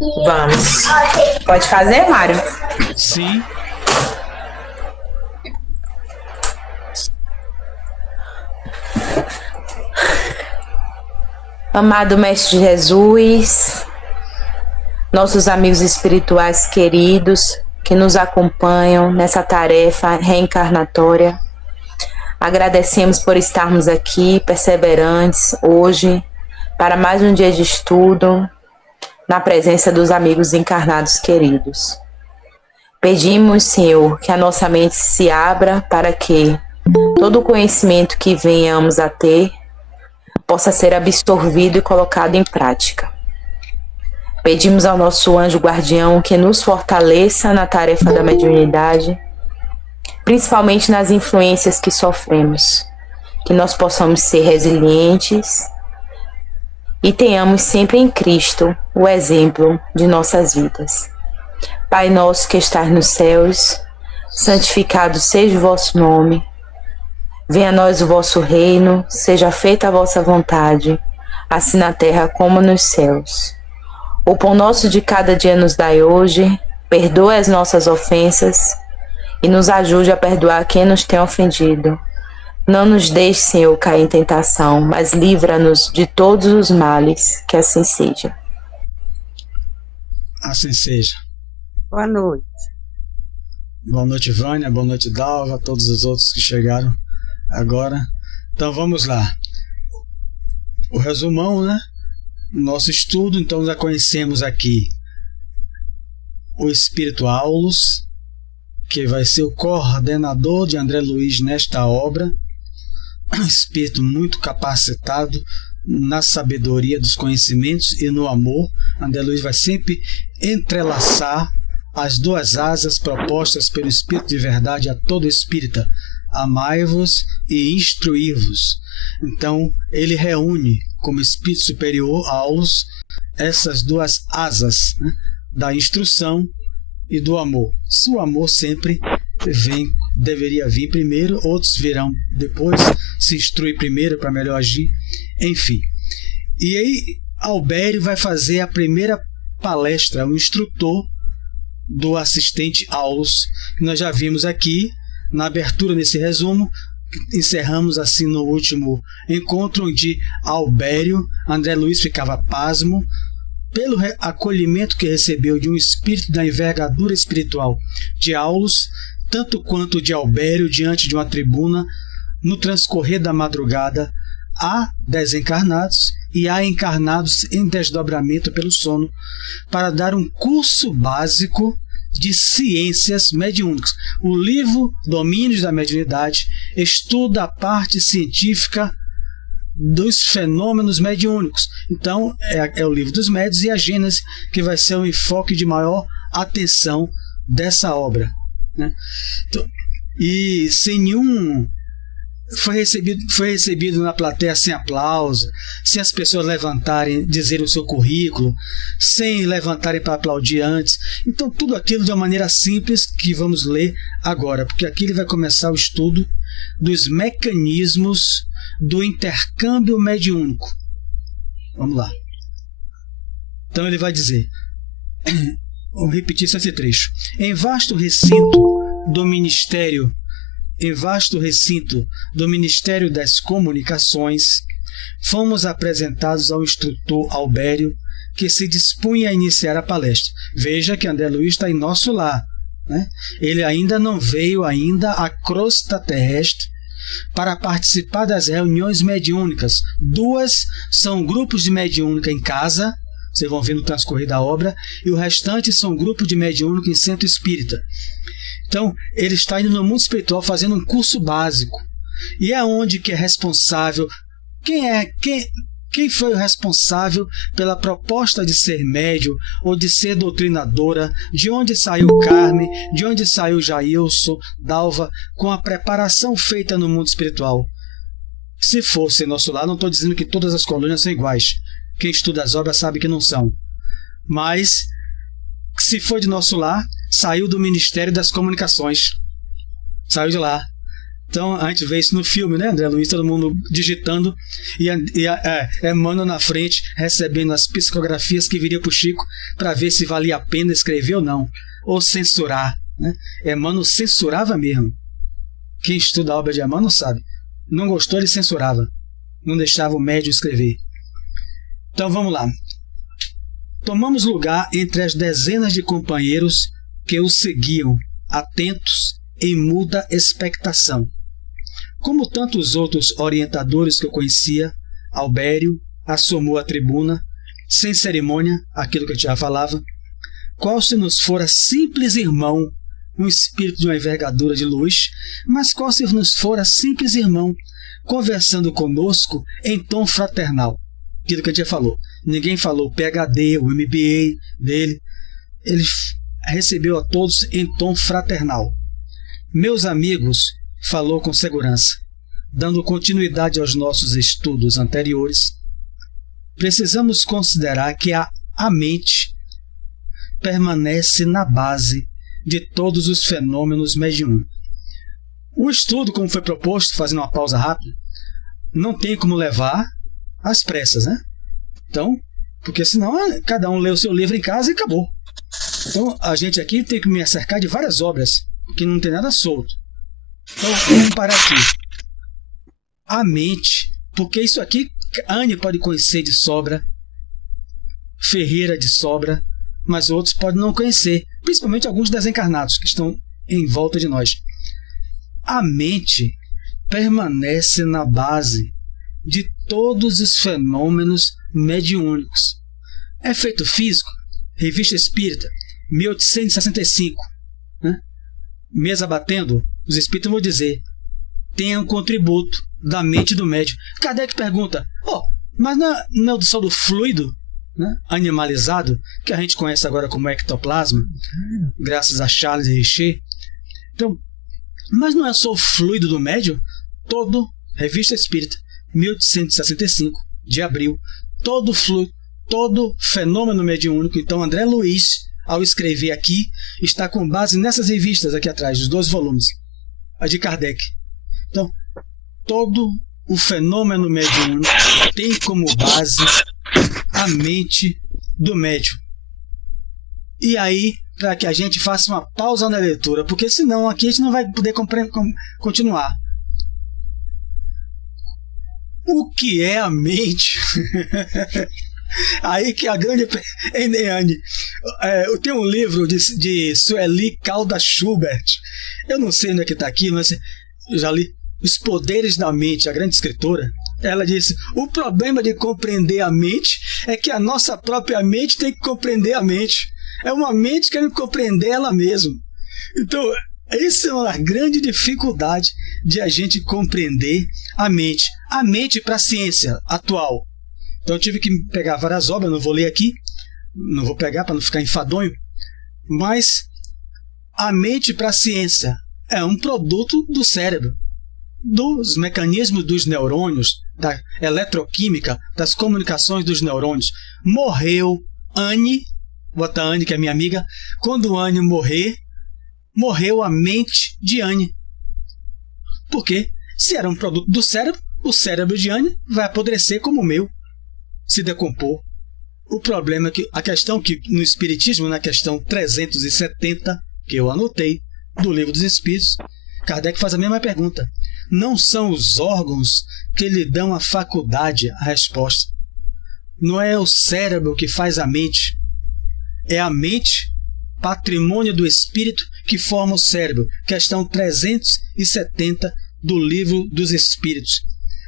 Vamos. Pode fazer, Mário? Sim. Amado Mestre Jesus, nossos amigos espirituais queridos que nos acompanham nessa tarefa reencarnatória, agradecemos por estarmos aqui perseverantes hoje para mais um dia de estudo na presença dos amigos encarnados queridos. Pedimos, Senhor, que a nossa mente se abra para que todo o conhecimento que venhamos a ter possa ser absorvido e colocado em prática. Pedimos ao nosso anjo guardião que nos fortaleça na tarefa da mediunidade, principalmente nas influências que sofremos, que nós possamos ser resilientes e tenhamos sempre em Cristo o exemplo de nossas vidas. Pai nosso que estás nos céus, santificado seja o vosso nome. Venha a nós o vosso reino, seja feita a vossa vontade, assim na terra como nos céus. O pão nosso de cada dia nos dai hoje, perdoa as nossas ofensas e nos ajude a perdoar quem nos tem ofendido. Não nos deixe, Senhor, cair em tentação, mas livra-nos de todos os males, que assim seja. Assim seja. Boa noite. Boa noite, Vânia. Boa noite, Dalva. Todos os outros que chegaram agora. Então vamos lá. O resumão, né? Nosso estudo. Então já conhecemos aqui o Espírito Aulus, que vai ser o coordenador de André Luiz nesta obra. Um espírito muito capacitado na sabedoria dos conhecimentos e no amor. André Luiz vai sempre entrelaçar as duas asas propostas pelo Espírito de verdade a todo espírita: amai-vos e instruí-vos. Então ele reúne como Espírito Superior Aulus essas duas asas, né, da instrução e do amor. Se o amor sempre deveria vir primeiro, outros virão depois, se instrui primeiro para melhor agir, enfim. E aí Albério vai fazer a primeira palestra, o instrutor do assistente Aulus, que nós já vimos aqui na abertura nesse resumo. Encerramos assim no último encontro, onde Albério, André Luiz ficava pasmo pelo acolhimento que recebeu de um espírito da envergadura espiritual de Aulus, tanto quanto de Albério, diante de uma tribuna, no transcorrer da madrugada. Há desencarnados e há encarnados em desdobramento pelo sono, para dar um curso básico de ciências mediúnicas. O livro Domínios da Mediunidade estuda a parte científica dos fenômenos mediúnicos. Então é o livro dos médiuns e a Gênese que vai ser o enfoque de maior atenção dessa obra, né? Então, e sem nenhum foi recebido na plateia sem aplauso, sem as pessoas levantarem, dizerem o seu currículo, sem levantarem para aplaudir antes. Então tudo aquilo de uma maneira simples que vamos ler agora, porque aqui ele vai começar o estudo dos mecanismos do intercâmbio mediúnico. Vamos lá. Então ele vai dizer, vou repetir só esse trecho: em vasto recinto do Ministério das Comunicações, fomos apresentados ao instrutor Albério, que se dispunha a iniciar a palestra. Veja que André Luiz está em nosso lar, né? Ele ainda não veio à crosta terrestre para participar das reuniões mediúnicas. Duas são grupos de mediúnica em casa, vocês vão ver no transcorrer da obra, e o restante são grupos de mediúnica em centro espírita. Então, ele está indo no mundo espiritual fazendo um curso básico. E é onde que é responsável? Quem foi o responsável pela proposta de ser médium ou de ser doutrinadora? De onde saiu Carmen? De onde saiu Jailson, Dalva, com a preparação feita no mundo espiritual? Se fosse nosso lar, não estou dizendo que todas as colônias são iguais. Quem estuda as obras sabe que não são. Mas, se for de nosso lar, saiu do Ministério das Comunicações. Saiu de lá. Então a gente vê isso no filme, né, André Luiz? Todo mundo digitando e Emmanuel na frente, recebendo as psicografias que viria para o Chico para ver se valia a pena escrever ou não, ou censurar, né? Emmanuel censurava mesmo. Quem estuda a obra de Emmanuel sabe. Não gostou, ele censurava. Não deixava o médium escrever. Então vamos lá. Tomamos lugar entre as dezenas de companheiros que o seguiam, atentos, em muda expectação. Como tantos outros orientadores que eu conhecia, Albério assomou a tribuna, sem cerimônia, aquilo que eu já falava, qual se nos fora simples irmão, um espírito de uma envergadura de luz, mas qual se nos fora simples irmão, conversando conosco em tom fraternal. Aquilo que a gente já falou. Ninguém falou o PhD, o MBA dele. Ele recebeu a todos em tom fraternal. Meus amigos, falou com segurança, dando continuidade aos nossos estudos anteriores, precisamos considerar que a mente permanece na base de todos os fenômenos mediúnicos. O estudo, como foi proposto, fazendo uma pausa rápida, não tem como levar às pressas, né? Então, porque senão cada um lê o seu livro em casa e acabou. Então, a gente aqui tem que me acercar de várias obras, que não tem nada solto. Então, vamos parar aqui. A mente, porque isso aqui, Anne pode conhecer de sobra, Ferreira de sobra, mas outros podem não conhecer, principalmente alguns desencarnados que estão em volta de nós. A mente permanece na base de todos os fenômenos mediúnicos. Efeito físico, Revista Espírita, 1865. Né? Mesa batendo, os espíritos vão dizer, tem um contributo da mente do médium. Kardec pergunta, mas não é só do fluido, né, animalizado, que a gente conhece agora como ectoplasma, graças a Charles Richer. Então, mas não é só o fluido do médium? Todo, Revista Espírita, 1865, de abril, todo fluido, todo fenômeno mediúnico. Então, André Luiz, ao escrever aqui, está com base nessas revistas aqui atrás, dos 12 volumes, a de Kardec. Então, todo o fenômeno mediúnico tem como base a mente do médium. E aí, para que a gente faça uma pausa na leitura, porque senão aqui a gente não vai poder continuar. O que é a mente? Aí que a grande... tem um livro de Sueli Caldas Schubert, eu não sei onde é que está aqui, mas eu já li Os Poderes da Mente, a grande escritora. Ela disse, o problema de compreender a mente é que a nossa própria mente tem que compreender a mente. É uma mente querendo compreender ela mesma. Então, essa é uma grande dificuldade de a gente compreender a mente. A mente para a ciência atual. Então eu tive que pegar várias obras, não vou ler aqui, não vou pegar para não ficar enfadonho, mas a mente para a ciência é um produto do cérebro, dos mecanismos dos neurônios, da eletroquímica, das comunicações dos neurônios. Morreu Anne, bota Anne que é minha amiga, quando Anne morrer, morreu a mente de Anne. Por quê? Se era um produto do cérebro, o cérebro de Anne vai apodrecer como o meu, se decompor. O problema é que a questão que no Espiritismo, na questão 370, que eu anotei, do Livro dos Espíritos, Kardec faz a mesma pergunta. Não são os órgãos que lhe dão a faculdade, a resposta. Não é o cérebro que faz a mente. É a mente, patrimônio do espírito, que forma o cérebro. Questão 370 do Livro dos Espíritos.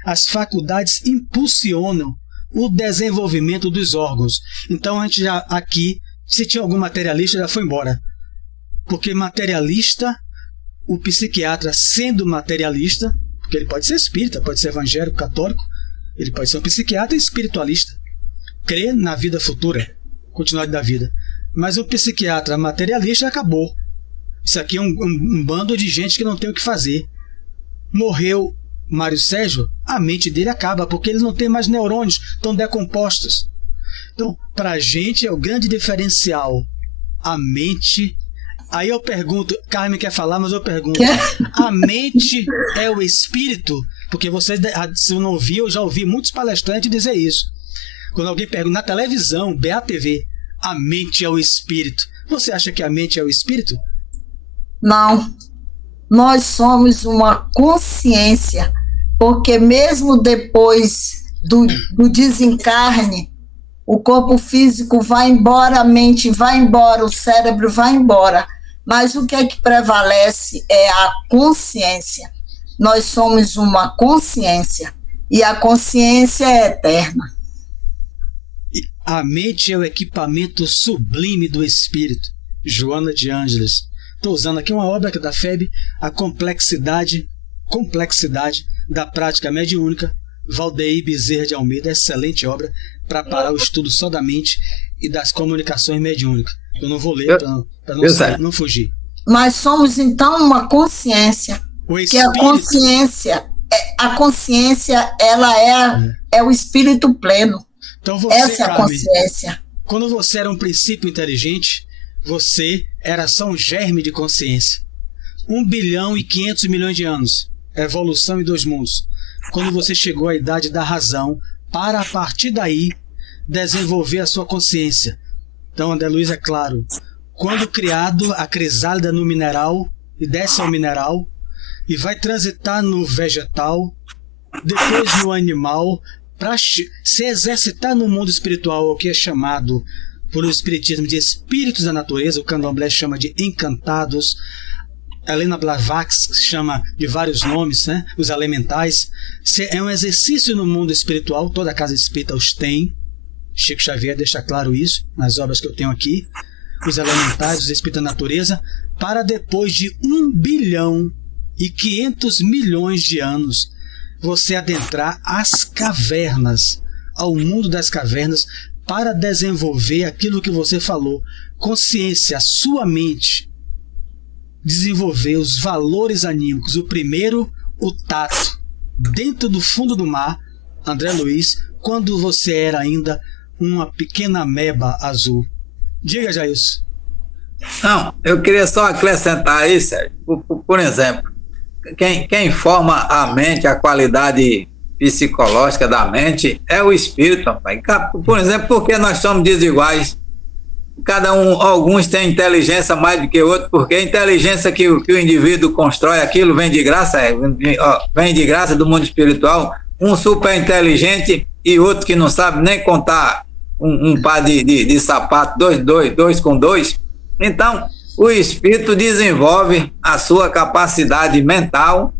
As faculdades impulsionam o desenvolvimento dos órgãos. Então a gente já aqui, se tinha algum materialista, já foi embora. Porque materialista, o psiquiatra sendo materialista, porque ele pode ser espírita, pode ser evangélico, católico, ele pode ser um psiquiatra espiritualista, crê na vida futura, continuidade da vida. Mas o psiquiatra materialista acabou. Isso aqui é um bando de gente que não tem o que fazer. Morreu Mário Sérgio, a mente dele acaba, porque ele não tem mais neurônios, estão decompostos. Então, para a gente é o grande diferencial. A mente Aí eu pergunto, Carmen quer falar, mas eu pergunto, a mente é o espírito? Porque vocês, se eu não ouvi, eu já ouvi muitos palestrantes dizer isso. Quando alguém pergunta na televisão, BATV, a mente é o espírito. Você acha que a mente é o espírito? Não. Nós somos uma consciência, porque mesmo depois do desencarne, o corpo físico vai embora, a mente vai embora, o cérebro vai embora. Mas o que é que prevalece é a consciência. Nós somos uma consciência e a consciência é eterna. A mente é o equipamento sublime do espírito. Joana de Ângeles. Estou usando aqui uma obra da FEB, a complexidade da prática mediúnica, Valdeir Bezerra de Almeida, excelente obra para parar o estudo só da mente e das comunicações mediúnicas. Eu não vou ler para não fugir. Nós somos, então, uma consciência. Que a consciência, ela é o espírito pleno. Então você, essa é a consciência. Quando você era um princípio inteligente, você era só um germe de consciência. 1 bilhão e 500 milhões de anos. Evolução em 2 mundos. Quando você chegou à idade da razão, para a partir daí desenvolver a sua consciência. Então, André Luiz, é claro, quando criado a crisálida no mineral e desce ao mineral e vai transitar no vegetal, depois no animal, para se exercitar no mundo espiritual, o que é chamado por o espiritismo de espíritos da natureza, o candomblé chama de encantados, Helena Blavatsky chama de vários nomes, né? Os elementais. É um exercício no mundo espiritual, toda casa espírita os tem. Chico Xavier deixa claro isso nas obras que eu tenho aqui. Os elementais, os espíritos da natureza, para depois de 1 bilhão e 500 milhões de anos, você adentrar as cavernas, ao mundo das cavernas, para desenvolver aquilo que você falou, consciência, a sua mente, desenvolver os valores anímicos. O primeiro, o tato, dentro do fundo do mar, André Luiz, quando você era ainda uma pequena ameba azul. Diga, Jailson. Não, eu queria só acrescentar aí, Sérgio, por exemplo, quem forma a mente, a qualidade psicológica da mente é o espírito, rapaz. Por exemplo, porque nós somos desiguais. Alguns têm inteligência mais do que outros, porque a inteligência que o indivíduo constrói, aquilo vem de graça, vem de graça do mundo espiritual. Um super inteligente e outro que não sabe nem contar um par de sapato, dois com dois. Então, o espírito desenvolve a sua capacidade mental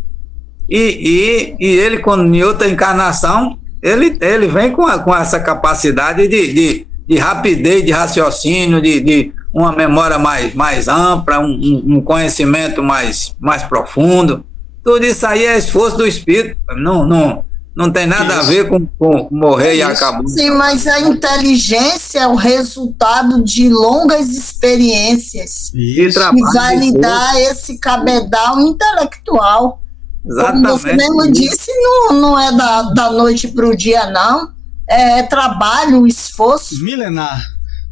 e ele, quando em outra encarnação, ele vem com essa capacidade de rapidez de raciocínio, de uma memória mais ampla, um conhecimento mais profundo. Tudo isso aí é esforço do espírito. Não tem nada a ver com morrer e acabou. Sim, mas a inteligência é o resultado de longas experiências. E vai lhe dar esse cabedal intelectual. Exatamente. Como você mesmo disse, não é da noite para o dia, não. É trabalho, esforço. Milenar.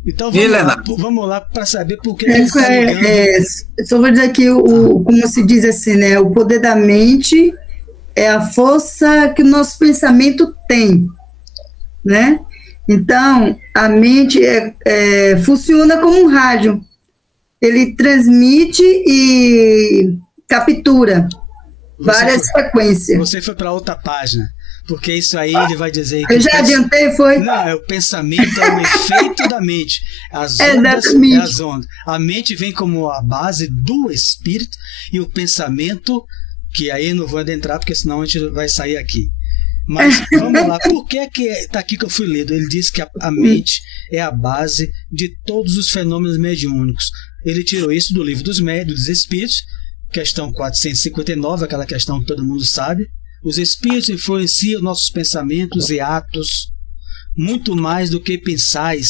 Então vamos lá para saber por que só vou dizer que como se diz assim, né? O poder da mente é a força que o nosso pensamento tem, né? Então, a mente funciona como um rádio. Ele transmite e captura várias frequências. Você foi para outra página, porque isso aí ele vai dizer que... Eu já adiantei, foi? Não, o pensamento é o efeito da mente. As ondas. A mente vem como a base do espírito e o pensamento... que aí não vou adentrar, porque senão a gente vai sair aqui. Mas vamos lá, por que está aqui que eu fui lendo? Ele diz que a mente é a base de todos os fenômenos mediúnicos. Ele tirou isso do livro dos Médiuns, dos Espíritos, questão 459, aquela questão que todo mundo sabe. Os Espíritos influenciam nossos pensamentos e atos muito mais do que pensais.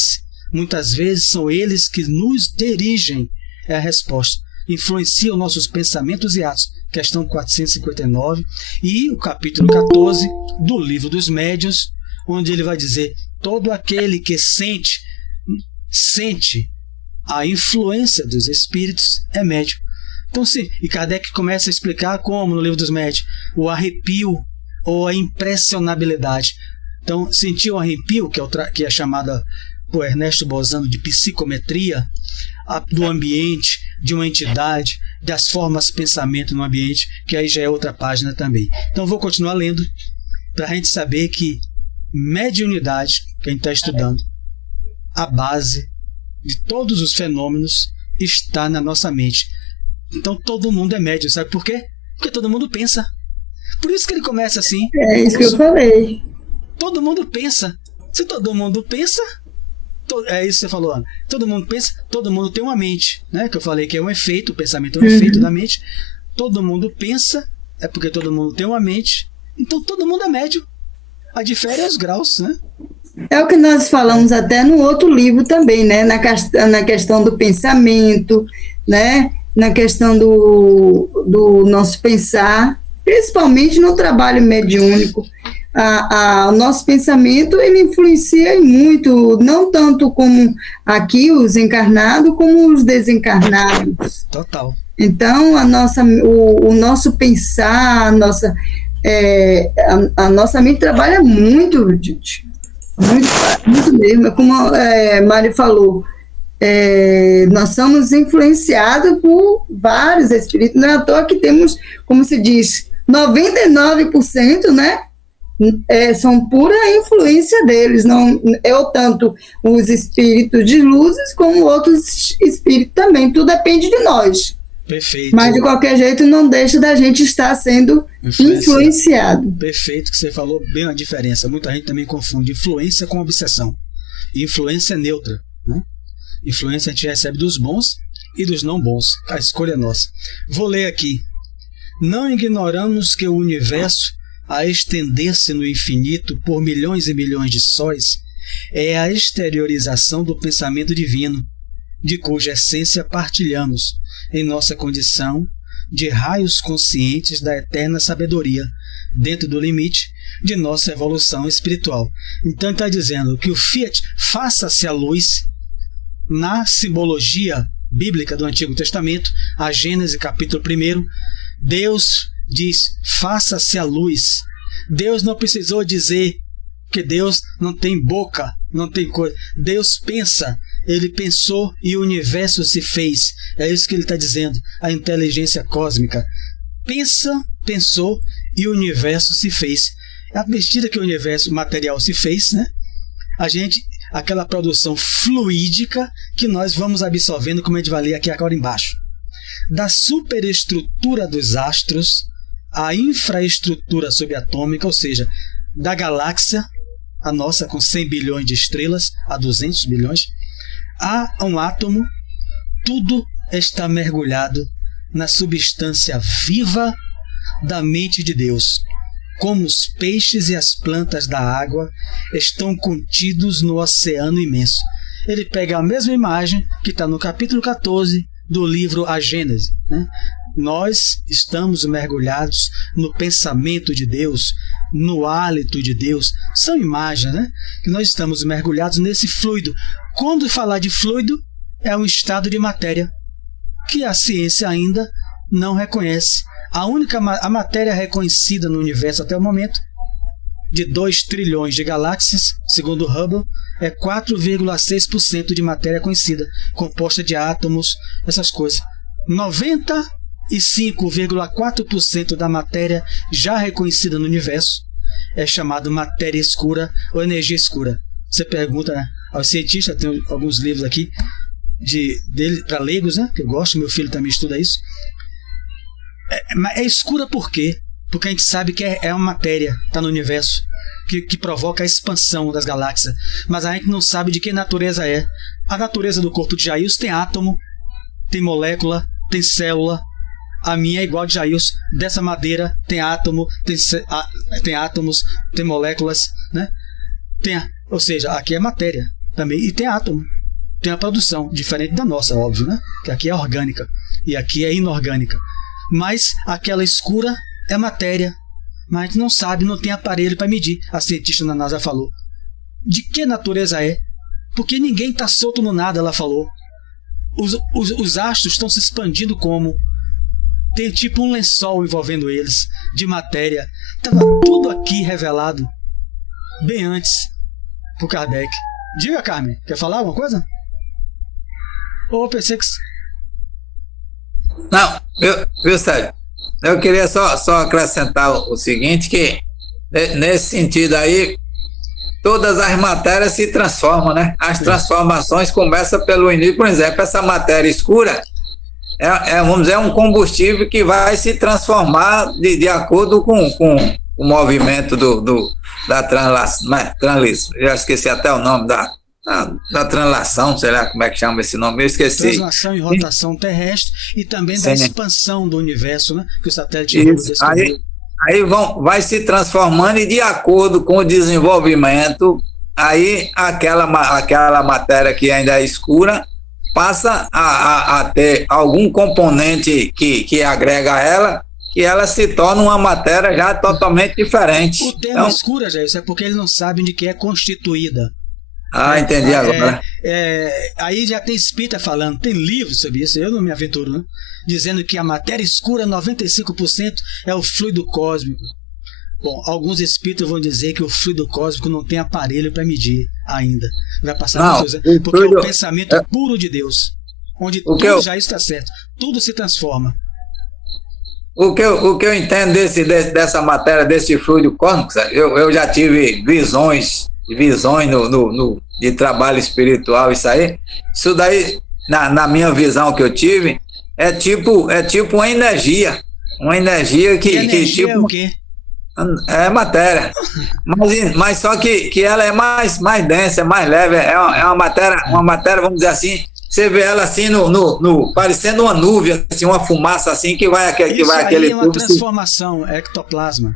Muitas vezes são eles que nos dirigem. É a resposta. Influenciam nossos pensamentos e atos. Questão 459, e o capítulo 14 do livro dos Médiuns, onde ele vai dizer: todo aquele que sente a influência dos espíritos é médium. Então, e Kardec começa a explicar como, no Livro dos Médiuns, o arrepio ou a impressionabilidade. Então, sentir o arrepio, que é chamada por Ernesto Bozano de psicometria, do ambiente, de uma entidade, das formas de pensamento no ambiente, que aí já é outra página também. Então, vou continuar lendo para a gente saber que mediunidade, que a gente está estudando, a base de todos os fenômenos está na nossa mente. Então todo mundo é médium, sabe por quê? Porque todo mundo pensa. Por isso que ele começa assim. É isso que eu falei. Todo mundo pensa. Se todo mundo pensa, é isso que você falou, Ana. Todo mundo pensa, todo mundo tem uma mente, né? Que eu falei que é um efeito, o pensamento é um efeito da mente. Todo mundo pensa, é porque todo mundo tem uma mente. Então todo mundo é médium. A diferença é os graus, né? É o que nós falamos até no outro livro também, né? Na questão do pensamento, né? Na questão do nosso pensar, principalmente no trabalho mediúnico. O nosso pensamento, ele influencia muito, não tanto como aqui os encarnados, como os desencarnados. Total. Então, o nosso pensar, a nossa mente trabalha muito, gente. Muito mesmo. Como a Mari falou, nós somos influenciados por vários espíritos. Não é à toa que temos, como se diz, 99%, né? São pura influência deles. Não, tanto os espíritos de luzes como outros espíritos também. Tudo depende de nós. Perfeito. Mas, de qualquer jeito, não deixa da gente estar sendo influenciado. Perfeito, que você falou bem a diferença. Muita gente também confunde influência com obsessão. E influência é neutra, né? Influência a gente recebe dos bons e dos não bons. A escolha é nossa. Vou ler aqui. Não ignoramos que o universo, a estender-se no infinito por milhões e milhões de sóis, é a exteriorização do pensamento divino, de cuja essência partilhamos em nossa condição de raios conscientes da eterna sabedoria, dentro do limite de nossa evolução espiritual. Então está dizendo que o Fiat, faça-se a luz, na simbologia bíblica do Antigo Testamento, a Gênesis capítulo 1, Deus diz, faça-se a luz. Deus não precisou dizer, que Deus não tem boca, não tem coisa. Deus pensa, ele pensou e o universo se fez. É isso que ele está dizendo, a inteligência cósmica. Pensou e o universo se fez. À medida que o universo material se fez, né? Aquela produção fluídica que nós vamos absorvendo, como a gente vai ler aqui agora embaixo. Da superestrutura dos astros, a infraestrutura subatômica, ou seja, da galáxia, a nossa com 100 bilhões de estrelas, a 200 bilhões, há um átomo, tudo está mergulhado na substância viva da mente de Deus. Como os peixes e as plantas da água estão contidos no oceano imenso. Ele pega a mesma imagem que está no capítulo 14 do livro A Gênese, né? Nós estamos mergulhados no pensamento de Deus, no hálito de Deus. São imagens, né? Que nós estamos mergulhados nesse fluido. Quando falar de fluido, é um estado de matéria que a ciência ainda não reconhece. A matéria reconhecida no universo até o momento, de 2 trilhões de galáxias, segundo Hubble, é 4,6% de matéria conhecida, composta de átomos, essas coisas. 95,4% da matéria já reconhecida no universo é chamado matéria escura ou energia escura. Você pergunta, né, aos cientistas, tem alguns livros aqui para leigos, né, que eu gosto, meu filho também estuda isso. É escura por quê? Porque a gente sabe que é uma matéria, está no universo, que provoca a expansão das galáxias. Mas a gente não sabe de que natureza é. A natureza do corpo de Jailson tem átomo, tem molécula, tem célula. A minha é igual de Jailson. Dessa madeira tem átomo, tem átomos, tem moléculas, né? Ou seja, aqui é matéria também, e tem átomo. Tem a produção, diferente da nossa, óbvio, né? Que aqui é orgânica e aqui é inorgânica. Mas aquela escura é matéria. Mas a gente não sabe, não tem aparelho para medir. A cientista da NASA falou. De que natureza é? Porque ninguém está solto no nada, ela falou. os astros estão se expandindo como? Tem tipo um lençol envolvendo eles, de matéria. Estava tudo aqui revelado, bem antes, por Kardec. Diga, Carmen, quer falar alguma coisa? Ou eu pensei que... Não, viu, Sérgio? Eu queria só acrescentar o seguinte, que nesse sentido aí, todas as matérias se transformam, né? As transformações começam pelo início. Por exemplo, essa matéria escura vamos dizer, um combustível que vai se transformar de acordo com o movimento da translação. Já esqueci até o nome da translação, sei lá como é que chama esse nome, eu esqueci. Translação e rotação terrestre e também da expansão do universo, né? Que o satélite aí vai se transformando e de acordo com o desenvolvimento, aí aquela matéria que ainda é escura passa a ter algum componente que agrega a ela, que ela se torna uma matéria já totalmente diferente. O termo escura, Jair, é porque eles não sabem de que é constituída. Entendi agora. Aí já tem espírita falando, tem livros sobre isso, eu não me aventuro, né? Dizendo que a matéria escura, 95% é o fluido cósmico. Bom, alguns espíritos vão dizer que o fluido cósmico não tem aparelho para medir ainda. Vai passar porque é o pensamento puro de Deus, onde tudo já está certo, tudo se transforma. O que eu entendo dessa matéria, desse fluido cósmico, eu já tive visões de trabalho espiritual, isso daí, na minha visão que eu tive, é tipo uma energia que tipo... é o quê? É matéria, mas só que ela é mais densa, mais leve, é uma matéria, vamos dizer assim, você vê ela assim parecendo uma nuvem, assim, uma fumaça assim que vai aquele é uma transformação, ectoplasma.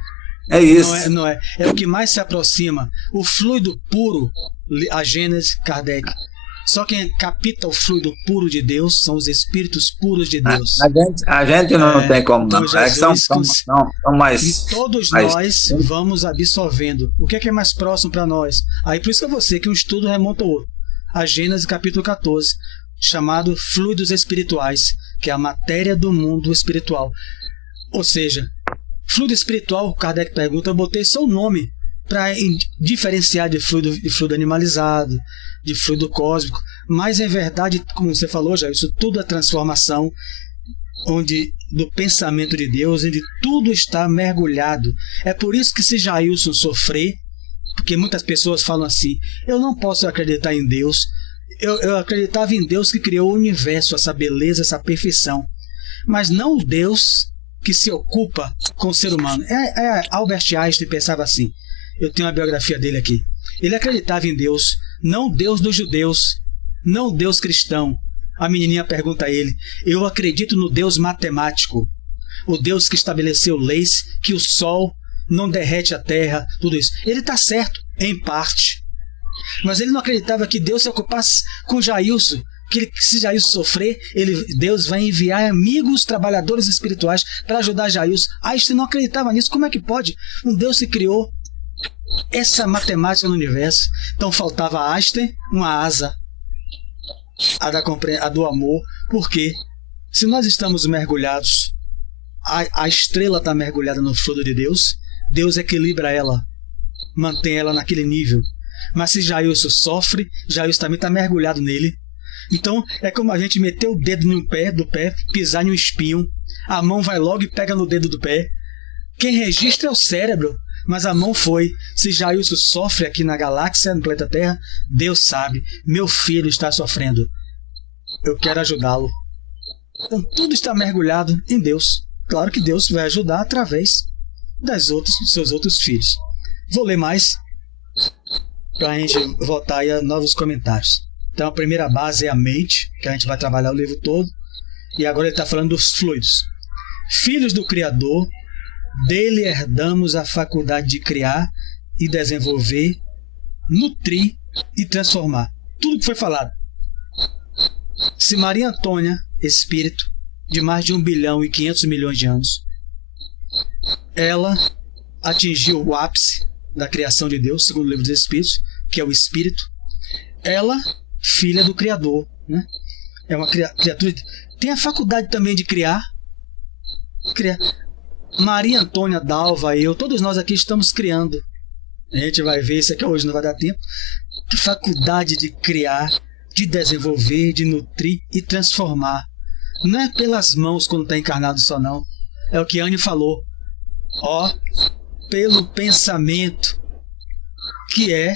É isso. Não é o que mais se aproxima. O fluido puro, a Gênesis, Kardec. Só quem capta o fluido puro de Deus são os espíritos puros de Deus. A gente não tem como não. São mais. E todos nós vamos absorvendo. O que é mais próximo para nós? Aí por isso que eu vou dizer que um estudo remonta ao outro. A Gênesis capítulo 14, chamado fluidos espirituais, que é a matéria do mundo espiritual. Ou seja, fluido espiritual, Kardec pergunta, eu botei só o nome para diferenciar de fluido animalizado, de fluido cósmico, mas em verdade, como você falou já, isso tudo é transformação do pensamento de Deus, onde tudo está mergulhado. É por isso que se Jailson sofrer, porque muitas pessoas falam assim, eu não posso acreditar em Deus, eu acreditava em Deus que criou o universo, essa beleza, essa perfeição, mas não o Deus que se ocupa com o ser humano. Albert Einstein pensava assim, eu tenho a biografia dele aqui, ele acreditava em Deus, não o Deus dos judeus, não o Deus cristão. A menininha pergunta a ele, eu acredito no Deus matemático, o Deus que estabeleceu leis, que o sol não derrete a terra, tudo isso. Ele está certo, em parte, mas ele não acreditava que Deus se ocupasse com Jailson, que se Jailson sofrer, Deus vai enviar amigos, trabalhadores espirituais para ajudar Jailson. Einstein não acreditava nisso. Como é que pode? Um Deus que criou essa matemática no universo. Então faltava a Einstein uma asa, a do amor. Porque se nós estamos mergulhados, a estrela está mergulhada no fluido de Deus, Deus equilibra ela, mantém ela naquele nível. Mas se Jailson sofre, Jailson também está mergulhado nele. Então é como a gente meter o dedo no pé do pé, pisar em um espinho, a mão vai logo e pega no dedo do pé. Quem registra é o cérebro, mas a mão foi. Se Jailson sofre aqui na galáxia, no planeta Terra, Deus sabe, meu filho está sofrendo, eu quero ajudá-lo. Então tudo está mergulhado em Deus. Claro que Deus vai ajudar através dos seus outros filhos. Vou ler mais para a gente voltar aí a novos comentários. Então a primeira base é a mente, que a gente vai trabalhar o livro todo. E agora ele está falando dos fluidos. Filhos do Criador, dele herdamos a faculdade de criar e desenvolver, nutrir e transformar. Tudo que foi falado. Se Maria Antônia, espírito de mais de 1 bilhão e 500 milhões de anos, ela atingiu o ápice da criação de Deus, segundo o livro dos Espíritos, que é o Espírito, ela, filha do Criador, né? é uma criatura, tem a faculdade também de criar. Maria Antônia, Dalva, eu, todos nós aqui estamos criando. A gente vai ver isso aqui hoje, não vai dar tempo. Que faculdade de criar, de desenvolver, de nutrir e transformar. Não é pelas mãos quando está encarnado só, não. É o que Anne falou. Pelo pensamento, que é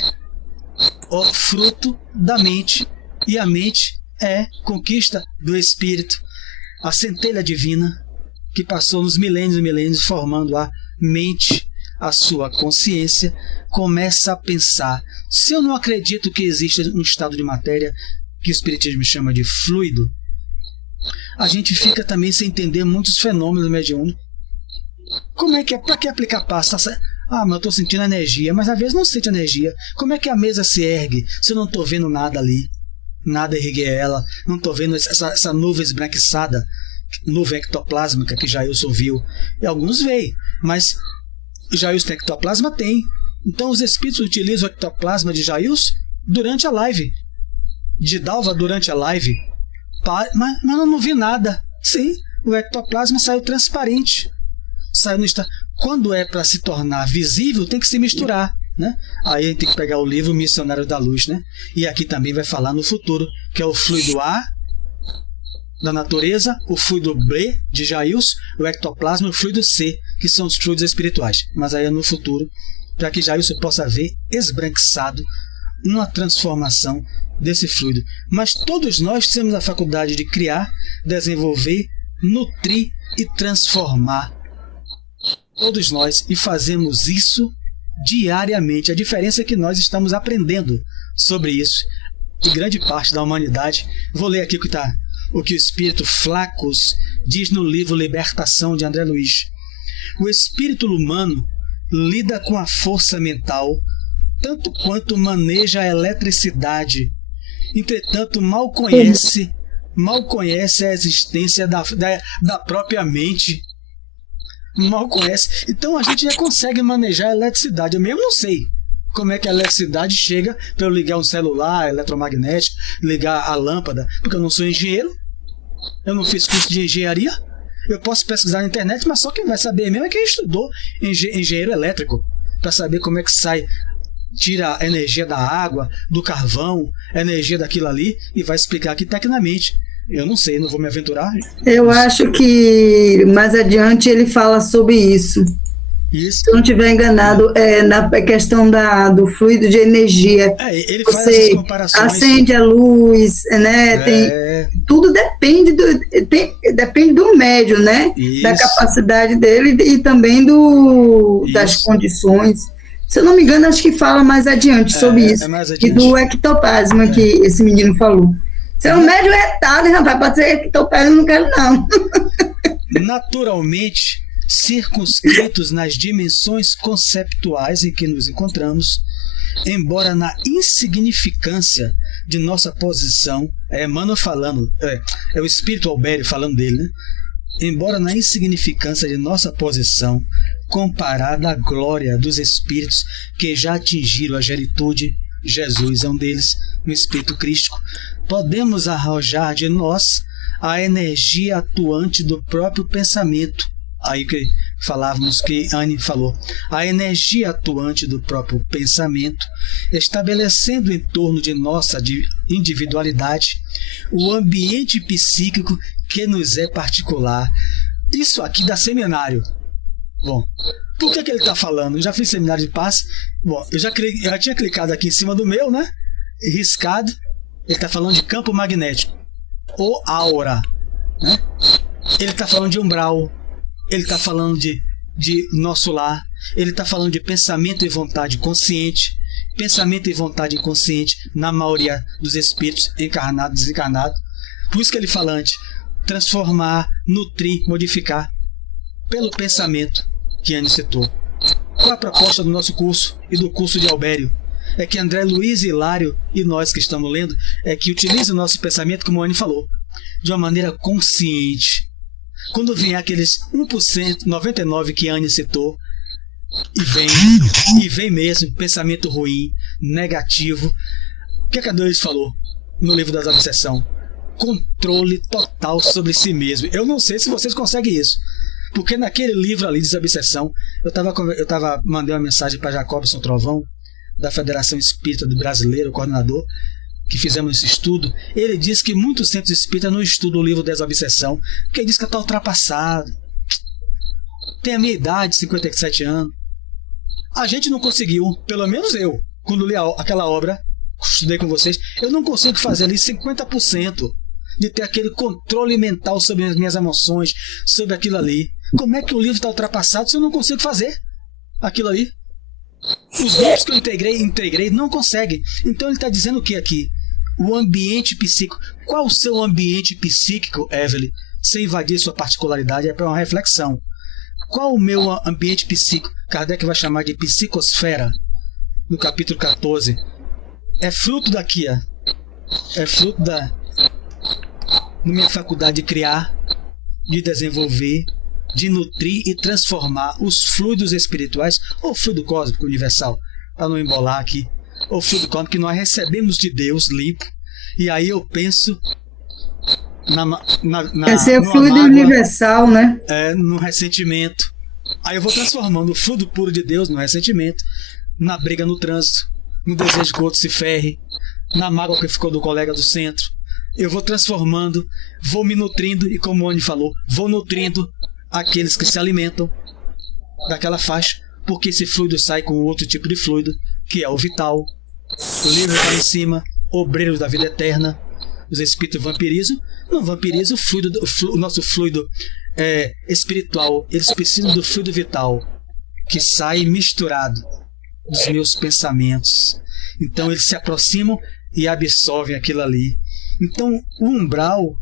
o fruto da mente. E a mente é conquista do espírito. A centelha divina que passou nos milênios e milênios formando a mente, a sua consciência, começa a pensar. Se eu não acredito que existe um estado de matéria que o espiritismo chama de fluido, a gente fica também sem entender muitos fenômenos mediúnicos. Como é que é? Para que aplicar passo? Mas eu estou sentindo energia, mas às vezes não sente energia. Como é que a mesa se ergue se eu não estou vendo nada ali? Nada ergue ela, não estou vendo essa nuvem esbranquiçada, nuvem ectoplásmica que Jailson viu. E alguns veem, mas Jailson tem ectoplasma? Tem. Então os espíritos utilizam o ectoplasma de Jailson durante a live, de Dalva durante a live. Mas eu não vi nada. Sim, o ectoplasma saiu transparente. Quando é para se tornar visível, tem que se misturar, né? Aí a gente tem que pegar o livro Missionário da Luz, né? E aqui também vai falar no futuro, que é o fluido A da natureza, o fluido B de Jailson, o ectoplasma e o fluido C, que são os fluidos espirituais. Mas aí é no futuro, para que Jailson possa ver esbranquiçado uma transformação desse fluido. Mas todos nós temos a faculdade de criar, desenvolver, nutrir e transformar. Todos nós, e fazemos isso diariamente. A diferença é que nós estamos aprendendo sobre isso. E grande parte da humanidade. Vou ler aqui o que o espírito Flacos diz no livro Libertação de André Luiz. O espírito humano lida com a força mental tanto quanto maneja a eletricidade. Entretanto, mal conhece a existência da própria mente. Mal conhece. Então a gente já consegue manejar a eletricidade. Eu mesmo não sei como é que a eletricidade chega para eu ligar um celular eletromagnético, ligar a lâmpada, porque eu não sou engenheiro, eu não fiz curso de engenharia. Eu posso pesquisar na internet, mas só quem vai saber mesmo é quem estudou engenheiro elétrico, para saber como é que tira a energia da água, do carvão, a energia daquilo ali, e vai explicar aqui tecnicamente. Eu não sei, não vou me aventurar. Eu acho que mais adiante ele fala sobre isso. Isso. Se eu não estiver enganado, na questão do fluido de energia. Ele faz essas comparações. Acende a luz, né? Tudo depende do médium, né? Isso. Da capacidade dele e também das condições. Se eu não me engano, acho que fala mais adiante sobre isso. E do ectoplasma que esse menino falou. Se é um médium retado, rapaz, pode ser ectoplasma, eu não quero não. Naturalmente, circunscritos nas dimensões conceptuais em que nos encontramos, embora na insignificância de nossa posição, Emmanuel falando, é o espírito Albério falando dele, né? Embora na insignificância de nossa posição, comparada à glória dos espíritos que já atingiram a geritude, Jesus é um deles, no espírito crístico, podemos arrojar de nós a energia atuante do próprio pensamento. Aí que falávamos, que Anne falou, a energia atuante do próprio pensamento, estabelecendo em torno de nossa individualidade o ambiente psíquico que nos é particular. Isso aqui dá seminário. Bom, por que ele está falando? Eu já fiz seminário de passe. Bom, eu já tinha clicado aqui em cima do meu, né? E riscado. Ele está falando de campo magnético ou aura, né? Ele está falando de umbral. Ele está falando de nosso lar. Ele está falando de pensamento e vontade consciente. Pensamento e vontade inconsciente na maioria dos espíritos encarnados e desencarnados. Por isso que ele fala antes, transformar, nutrir, modificar pelo pensamento que Anne citou. Qual a proposta do nosso curso e do curso de Albério? É que André Luiz, Hilário e nós que estamos lendo, é que utilize o nosso pensamento, como a Anne falou, de uma maneira consciente. Quando vem aqueles 1%, 99% que a Anne citou, e vem mesmo, pensamento ruim, negativo. O que a Deus falou no livro das obsessões? controle total sobre si mesmo. Eu não sei se vocês conseguem isso. Porque naquele livro ali, Desobsessão, mandei uma mensagem para Jacobson Trovão, da Federação Espírita do Brasileiro, o coordenador, que fizemos esse estudo. Ele disse que muitos centros espíritas não estudam o livro Desobsessão, porque ele diz que está ultrapassado. Tem a minha idade, 57 anos. A gente não conseguiu, pelo menos eu, quando li aquela obra, estudei com vocês, eu não consigo fazer ali 50% de ter aquele controle mental sobre as minhas emoções, sobre aquilo ali. Como é que o livro está ultrapassado se eu não consigo fazer aquilo ali? Os grupos que eu integrei não conseguem. Então ele está dizendo o que aqui? O ambiente psíquico. Qual o seu ambiente psíquico, Evelyn? Sem invadir sua particularidade, é para uma reflexão. Qual o meu ambiente psíquico? Kardec vai chamar de psicosfera, no capítulo 14. É fruto daqui, é fruto da minha faculdade de criar, de desenvolver, de nutrir e transformar os fluidos espirituais, ou fluido cósmico universal, para não embolar aqui, ou fluido cósmico que nós recebemos de Deus limpo, e aí eu penso esse é o fluido mágoa, universal, né? No ressentimento. Aí eu vou transformando o fluido puro de Deus no ressentimento, na briga no trânsito, no desejo que o outro se ferre, na mágoa que ficou do colega do centro. Eu vou transformando, vou me nutrindo, e como o Oni falou, vou nutrindo aqueles que se alimentam daquela faixa, porque esse fluido sai com outro tipo de fluido, que é o vital. O livro está em cima, obreiros da vida eterna. Os espíritos vampirizam, não vampirizam o nosso fluido espiritual. Eles precisam do fluido vital, que sai misturado dos meus pensamentos. Então eles se aproximam e absorvem aquilo ali. Então o umbral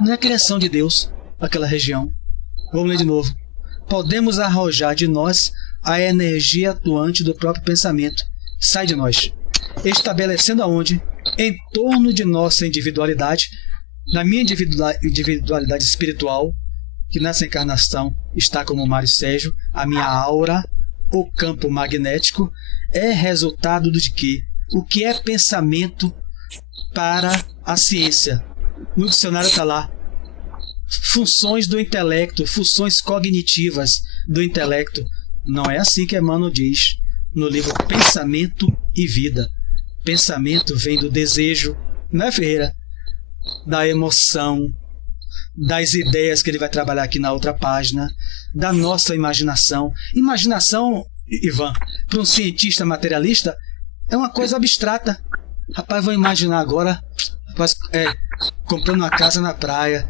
não é criação de Deus, aquela região. Vamos ler de novo. Podemos arrojar de nós a energia atuante do próprio pensamento. Sai de nós, estabelecendo aonde? Em torno de nossa individualidade, na minha individualidade espiritual, que nessa encarnação está como Mário Sérgio, a minha aura, o campo magnético, é resultado de quê? O que é pensamento para a ciência? No dicionário está lá: funções do intelecto, funções cognitivas do intelecto. Não é assim que Emmanuel diz no livro Pensamento e Vida. Pensamento vem do desejo, não é, Ferreira? Da emoção, das ideias que ele vai trabalhar aqui na outra página, da nossa imaginação. Imaginação, Ivan, para um cientista materialista, é uma coisa abstrata. Rapaz, vou imaginar agora, comprando uma casa na praia.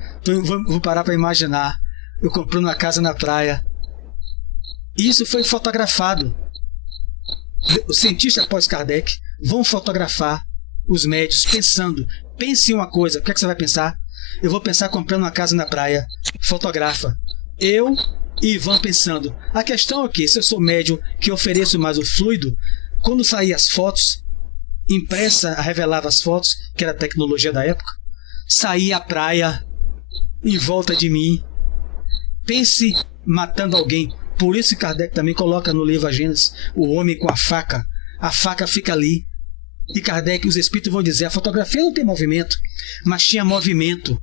Vou parar para imaginar eu comprando uma casa na praia. Isso foi fotografado. Os cientistas pós-Kardec vão fotografar os médios pensando. Pense em uma coisa. O que é que você vai pensar? Eu vou pensar comprando uma casa na praia. Fotografa. Eu e Ivan pensando. A questão é que, se eu sou médium que ofereço mais o fluido, quando sair as fotos, impressa, revelava as fotos, que era a tecnologia da época, saía a praia em volta de mim. Pense matando alguém. Por isso Kardec também coloca no livro A Gênesis o homem com a faca. A faca fica ali. E Kardec, os espíritos vão dizer, a fotografia não tem movimento, mas tinha movimento.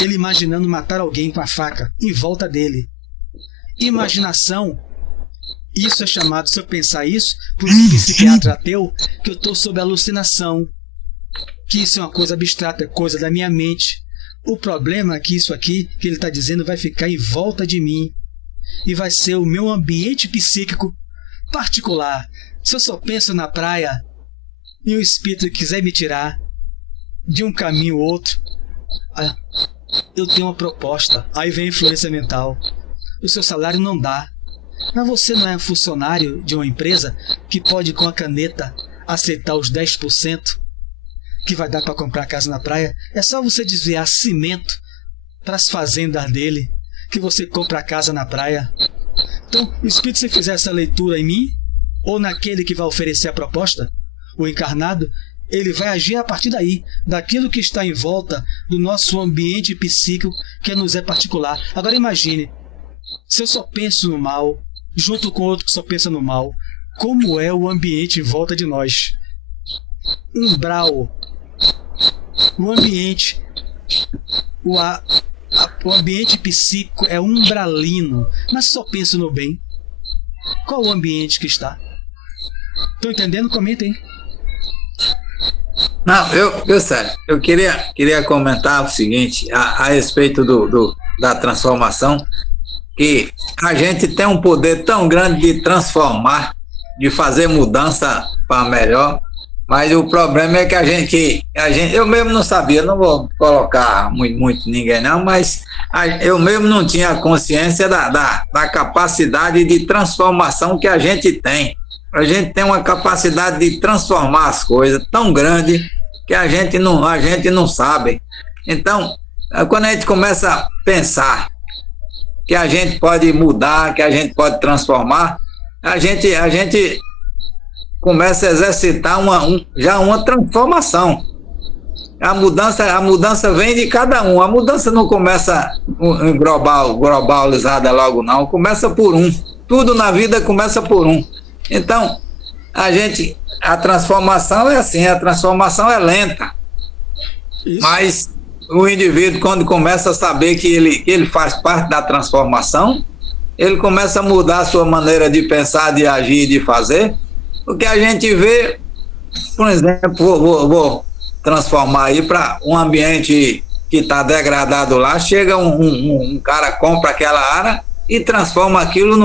Ele imaginando matar alguém com a faca em volta dele. Imaginação. Isso é chamado, se eu pensar isso, por isso que psiquiatra ateu, que eu estou sob alucinação. Que isso é uma coisa abstrata, é coisa da minha mente. O problema é que isso aqui, que ele está dizendo, vai ficar em volta de mim. E vai ser o meu ambiente psíquico particular. Se eu só penso na praia e o espírito quiser me tirar de um caminho ou outro, eu tenho uma proposta. Aí vem a influência mental. O seu salário não dá. Mas você não é funcionário de uma empresa que pode, com a caneta, aceitar os 10% que vai dar para comprar casa na praia? É só você desviar cimento para as fazendas dele, que você compra a casa na praia. Então, o espírito, se fizer essa leitura em mim, ou naquele que vai oferecer a proposta, o encarnado, ele vai agir a partir daí, daquilo que está em volta do nosso ambiente psíquico, que nos é particular. Agora imagine, se eu só penso no mal, junto com outro que só pensa no mal, como é o ambiente em volta de nós? Umbral O ambiente, o ambiente psíquico é umbralino, mas só pensa no bem. Qual o ambiente que está? Estou entendendo? Comentem. Não, sério, eu queria comentar o seguinte, a respeito da transformação, que a gente tem um poder tão grande de transformar, de fazer mudança para melhor, mas o problema é que a gente, eu mesmo não sabia, não vou colocar muito ninguém não, mas eu mesmo não tinha consciência da capacidade de transformação que a gente tem. A gente tem uma capacidade de transformar as coisas tão grande que a gente não sabe. Então, quando a gente começa a pensar que a gente pode mudar, que a gente pode transformar, a gente começa a exercitar já uma transformação. A mudança vem de cada um. A mudança não começa globalizada logo, não. Começa por um. Tudo na vida começa por um. Então, a transformação é assim, a transformação é lenta. Isso. Mas o indivíduo, quando começa a saber que ele faz parte da transformação, ele começa a mudar a sua maneira de pensar, de agir, de fazer. O que a gente vê, por exemplo, vou transformar aí para um ambiente que está degradado lá, chega um cara, compra aquela área e transforma aquilo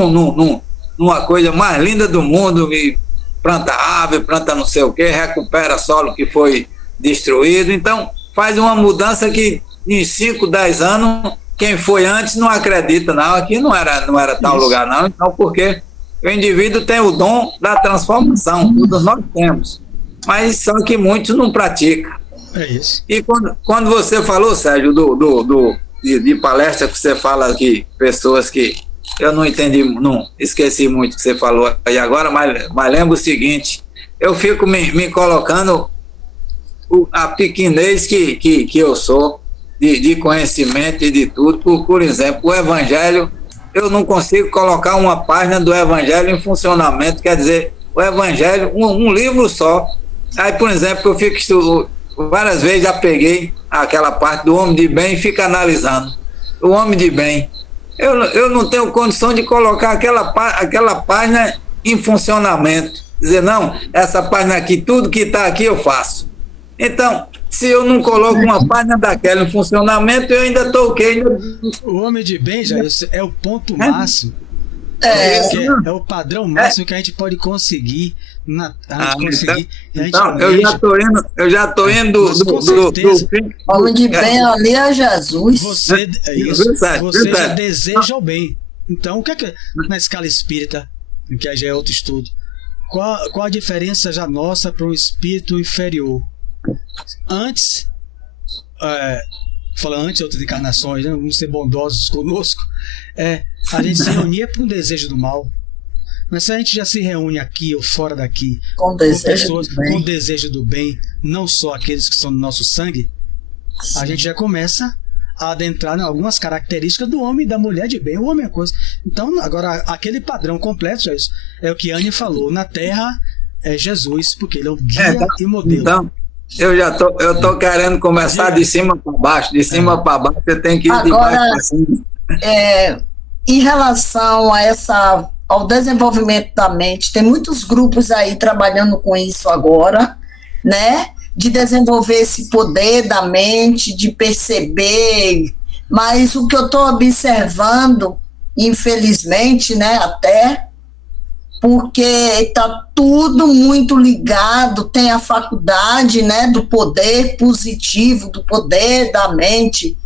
numa coisa mais linda do mundo, e planta árvore, planta não sei o que, recupera solo que foi destruído. Então faz uma mudança que em 5, 10 anos, quem foi antes não acredita, não, aqui não era tal lugar não. Então, porque o indivíduo tem o dom da transformação, todos nós temos, mas só que muitos não praticam. É isso. E quando você falou, Sérgio, de palestra que você fala aqui, pessoas que eu não entendi, não esqueci muito o que você falou aí agora, mas lembro o seguinte, eu fico me colocando a pequenez que eu sou, de conhecimento e de tudo. Por exemplo, o Evangelho, eu não consigo colocar uma página do Evangelho em funcionamento, quer dizer, o Evangelho, um livro só. Aí, por exemplo, eu fico várias vezes já peguei aquela parte do homem de bem e fico analisando. O homem de bem. Eu não tenho condição de colocar aquela página em funcionamento. Dizer, não, essa página aqui, tudo que está aqui eu faço. Então, se eu não coloco uma página daquela em funcionamento, eu ainda estou ok. O homem de bem, já é o ponto máximo. É o padrão máximo que a gente pode conseguir. Então, eu já tô indo do fim. Homem de bem ali é Jesus. Você já deseja o bem. Então, o que é na escala espírita, que já é outro estudo, qual a diferença já nossa para um espírito inferior? Antes, falando antes de outras encarnações, né, vamos ser bondosos conosco, a gente se reunia por um desejo do mal. Mas se a gente já se reúne aqui ou fora daqui com pessoas com desejo do bem, não só aqueles que são do nosso sangue, sim, a gente já começa a adentrar em algumas características do homem e da mulher de bem. O homem é coisa. Então, agora, aquele padrão completo, já é o que Anne falou, na Terra é Jesus, porque ele é o guia e modelo. Então, eu tô querendo começar de cima para baixo, para baixo, você tem que ir de baixo para cima. Em relação ao desenvolvimento da mente, tem muitos grupos aí trabalhando com isso agora, né? De desenvolver esse poder da mente, de perceber, mas o que eu estou observando, infelizmente, né, até, porque está tudo muito ligado, tem a faculdade, né, do poder positivo, do poder da mente,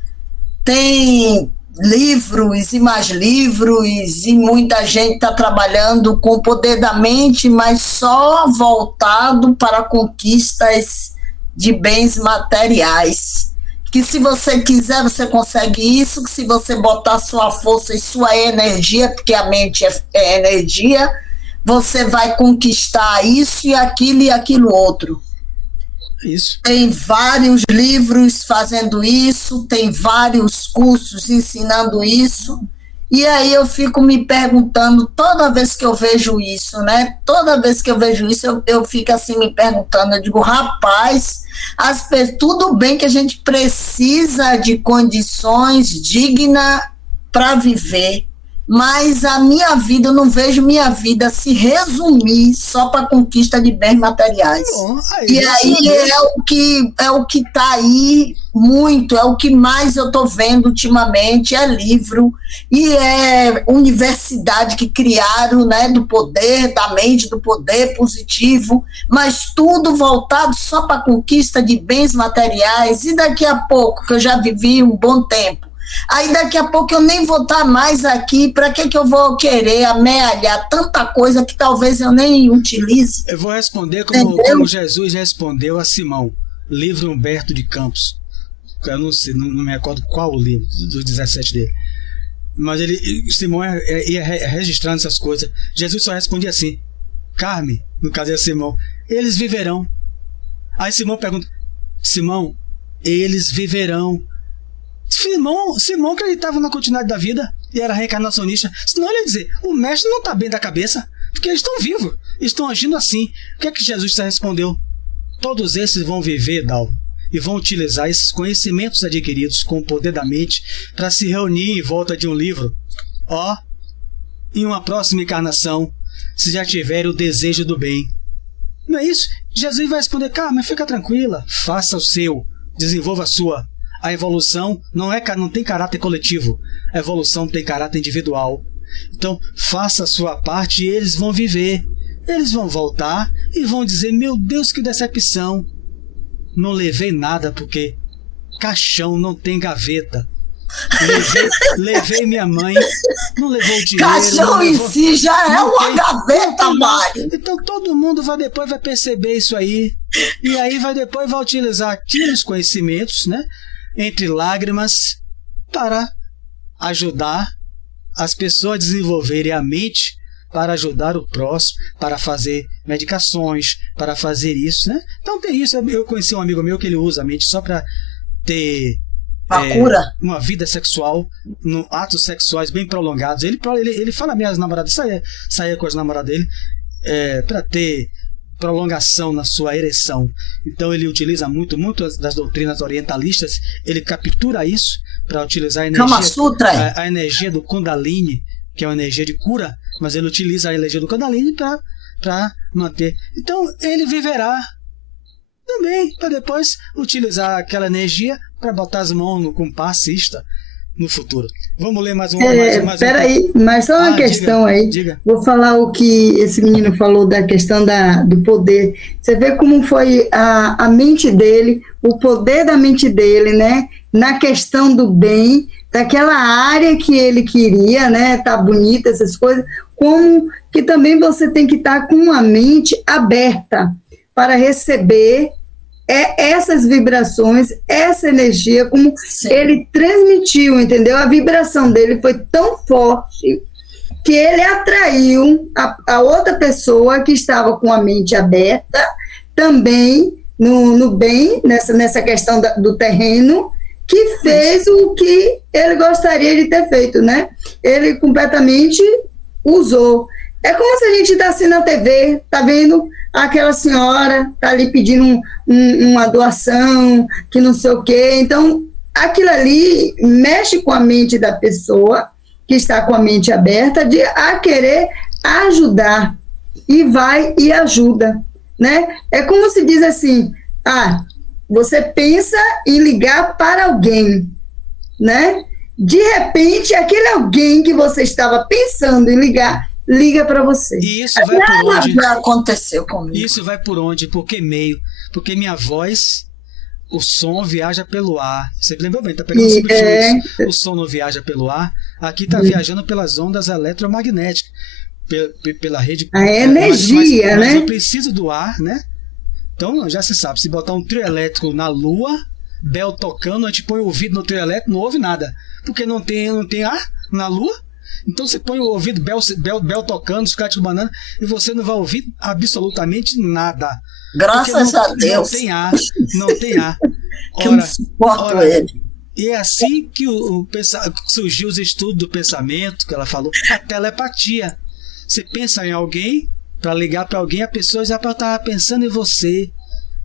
tem livros e mais livros, e muita gente está trabalhando com o poder da mente, mas só voltado para conquistas de bens materiais, que se você quiser, você consegue isso, que se você botar sua força e sua energia, porque a mente é energia, você vai conquistar isso e aquilo outro. Isso. Tem vários livros fazendo isso, tem vários cursos ensinando isso, e aí eu fico me perguntando, toda vez que eu vejo isso, né? Toda vez que eu vejo isso, eu fico assim me perguntando, eu digo, rapaz, Tudo bem que a gente precisa de condições dignas para viver, mas a minha vida, eu não vejo minha vida se resumir só para a conquista de bens materiais. E aí é o que está aí muito, é o que mais eu estou vendo ultimamente, é livro, e é universidade que criaram, né, do poder, da mente, do poder positivo, mas tudo voltado só para a conquista de bens materiais, e daqui a pouco, que eu já vivi um bom tempo, aí daqui a pouco eu nem vou estar mais aqui, para que eu vou querer amealhar tanta coisa que talvez eu nem utilize? Eu vou responder como Jesus respondeu a Simão, livro Humberto de Campos. Eu não sei, não me recordo qual o livro, dos 17 dele. Mas Simão ia registrando essas coisas. Jesus só respondia assim: Carme, no caso é Simão, eles viverão. Aí Simão pergunta: Simão, eles viverão. Simão acreditava na continuidade da vida e era reencarnacionista. Senão ele ia dizer: o mestre não está bem da cabeça, porque eles estão vivos, estão agindo assim. O que é que Jesus respondeu? Todos esses vão viver, Dalvo, e vão utilizar esses conhecimentos adquiridos com o poder da mente para se reunir em volta de um livro. Em uma próxima encarnação, se já tiverem o desejo do bem. Não é isso? Jesus vai responder: Carmen, fica tranquila, faça o seu, desenvolva a sua. A evolução não tem caráter coletivo, a evolução tem caráter individual. Então, faça a sua parte e eles vão viver. Eles vão voltar e vão dizer: meu Deus, que decepção. Não levei nada porque caixão não tem gaveta. Levei minha mãe, não levou dinheiro. Caixão em si já é uma gaveta, Mário. Então todo mundo depois vai perceber isso aí. E aí depois vai utilizar aqueles conhecimentos, né, entre lágrimas, para ajudar as pessoas a desenvolverem a mente, para ajudar o próximo, para fazer medicações, para fazer isso, né? Então tem isso. Eu conheci um amigo meu que ele usa a mente só para ter uma vida sexual, atos sexuais bem prolongados. Ele fala mesmo às namoradas, saia com as namoradas dele, para ter prolongação na sua ereção. Então ele utiliza muito das doutrinas orientalistas. Ele captura isso para utilizar a energia do Kundalini, que é uma energia de cura, mas ele utiliza a energia do Kundalini para manter. Então ele viverá também, para depois utilizar aquela energia para botar as mãos com passista no futuro. Vamos ler mais um. Peraí, mas só uma questão aí. Diga. Vou falar o que esse menino falou da questão do poder. Você vê como foi a mente dele, o poder da mente dele, né? Na questão do bem, daquela área que ele queria, né? Tá bonita, essas coisas. Como que também você tem que estar com uma mente aberta para receber essas vibrações, essa energia, como Sim. ele transmitiu, entendeu? A vibração dele foi tão forte que ele atraiu a outra pessoa que estava com a mente aberta, também no bem, nessa questão do terreno, que fez o que ele gostaria de ter feito, né? Ele completamente usou. É como se a gente está assim na TV, tá vendo aquela senhora, tá ali pedindo uma doação, que não sei o quê. Então, aquilo ali mexe com a mente da pessoa que está com a mente aberta a querer ajudar. E vai e ajuda, né? É como se diz assim, você pensa em ligar para alguém, né? De repente, aquele alguém que você estava pensando em ligar, liga para você. E isso vai por onde? Já aconteceu comigo. Isso vai por onde? Por que meio? Porque minha voz, o som viaja pelo ar. Você lembrou bem? Tá pegando 5 minutos. O som não viaja pelo ar. Aqui está viajando pelas ondas eletromagnéticas, pela rede. A energia, mas né? eu preciso do ar, né? Então já se sabe, se botar um trio elétrico na Lua, Bel tocando, a gente põe o ouvido no trio elétrico, não ouve nada. Porque não tem ar na Lua. Então você põe o ouvido Bel tocando, os cáticos banana, e você não vai ouvir absolutamente nada. Graças a Deus. Não tem ar. Que eu não suporto ele. E é assim que surgiu os estudos do pensamento, que ela falou, a telepatia. Você pensa em alguém, para ligar para alguém, a pessoa já estava pensando em você.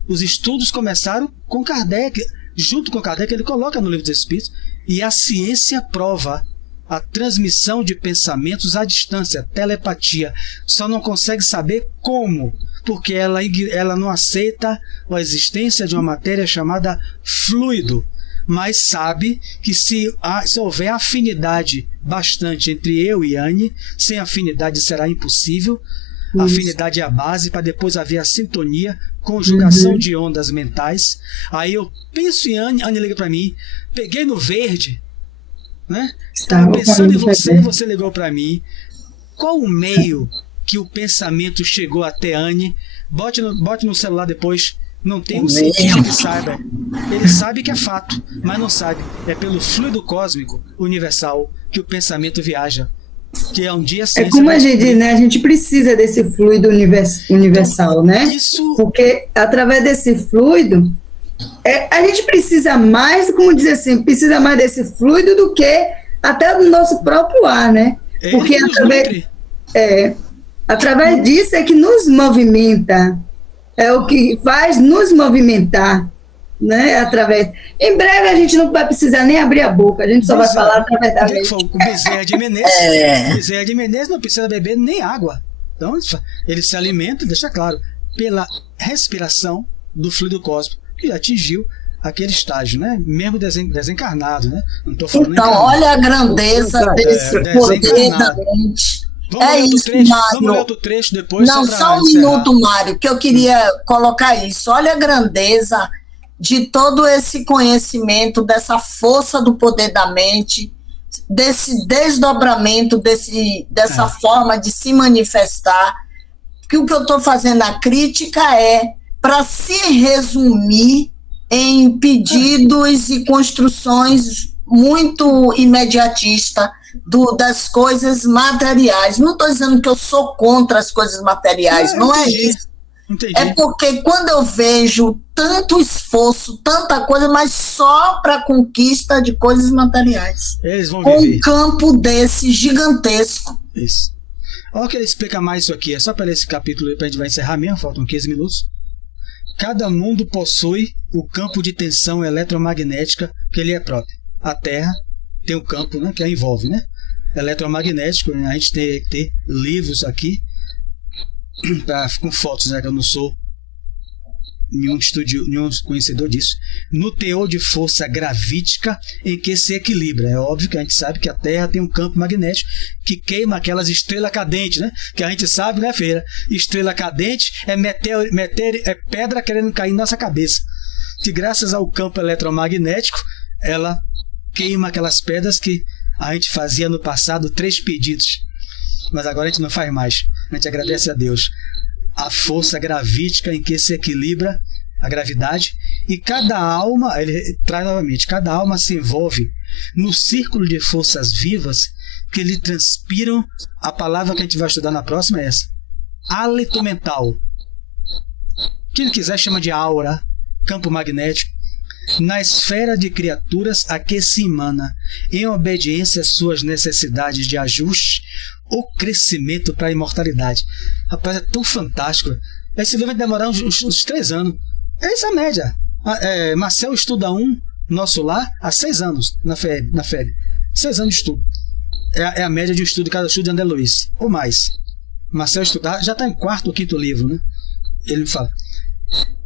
os estudos começaram com Kardec. Junto com Kardec, ele coloca no Livro dos Espíritos, e a ciência prova a transmissão de pensamentos à distância, telepatia. Só não consegue saber como, porque ela não aceita a existência de uma matéria chamada fluido, mas sabe que se houver afinidade bastante entre eu e Anne, sem afinidade será impossível. A afinidade é a base para depois haver a sintonia, conjugação de ondas mentais. Aí eu penso em Anne, Anne liga para mim, peguei no verde, né? Estava pensando em você, você ligou para mim. Qual o meio que o pensamento chegou até Anne? Bote no celular depois. Não tem um cientista que saiba. Ele sabe que é fato, mas não sabe. É pelo fluido cósmico universal que o pensamento viaja. Que é um dia É como a gente diz, né? A gente precisa desse fluido universal, né? Isso... Porque através desse fluido, a gente precisa mais, como dizer assim, precisa mais desse fluido do que até do nosso próprio ar, né? Porque através disso é que nos movimenta, é o que faz nos movimentar, né? Em breve a gente não vai precisar nem abrir a boca, a gente só vai falar através da mente. O Bezerra de Menezes não precisa beber nem água. Então ele se alimenta, deixa claro, pela respiração do fluido cósmico que atingiu aquele estágio, né? Mesmo desencarnado, né? Não tô falando então, encarnado. olha a grandeza desse poder da mente. Vamos ler outro trecho depois. Não, só um minuto, Mário, que eu queria colocar isso. Olha a grandeza de todo esse conhecimento, dessa força do poder da mente, desse desdobramento, dessa forma de se manifestar. Que o que eu estou fazendo a crítica é para se resumir em pedidos e construções muito imediatistas das coisas materiais. Não estou dizendo que eu sou contra as coisas materiais, não é isso. Entendi. É porque quando eu vejo tanto esforço, tanta coisa, mas só para a conquista de coisas materiais. Eles vão com viver. Um campo desse gigantesco. Isso. Olha que ele explica mais isso aqui. É só para ler esse capítulo aí, para a gente vai encerrar mesmo, faltam 15 minutos. Cada mundo possui o campo de tensão eletromagnética que ele é próprio. A Terra tem um campo, né, que a envolve, né? Eletromagnético, né? A gente tem que ter livros aqui com fotos, né, que eu não sou nenhum conhecedor disso. No teor de força gravítica em que se equilibra. É óbvio que a gente sabe que a Terra tem um campo magnético que queima aquelas estrelas cadentes, né? Que a gente sabe, né, Feira? Estrela cadente é pedra querendo cair na nossa cabeça. Que graças ao campo eletromagnético, ela queima aquelas pedras que a gente fazia no passado 3 pedidos. Mas agora a gente não faz mais. A gente agradece a Deus. A força gravítica em que se equilibra a gravidade, e cada alma, ele traz novamente, cada alma se envolve no círculo de forças vivas que lhe transpiram. A palavra que a gente vai estudar na próxima é essa: hálito mental. Quem quiser chama de aura, campo magnético, na esfera de criaturas a que se emana, em obediência às suas necessidades de ajuste, o crescimento para a imortalidade. Rapaz, é tão fantástico. Esse livro vai demorar uns 3 anos. É essa a média. Marcel estuda nosso lar, há 6 anos na FEB. 6 anos de estudo. É a média de estudo de cada estudo de André Luiz, ou mais. Marcel estudar, já está em 4º ou 5º livro, né? Ele fala.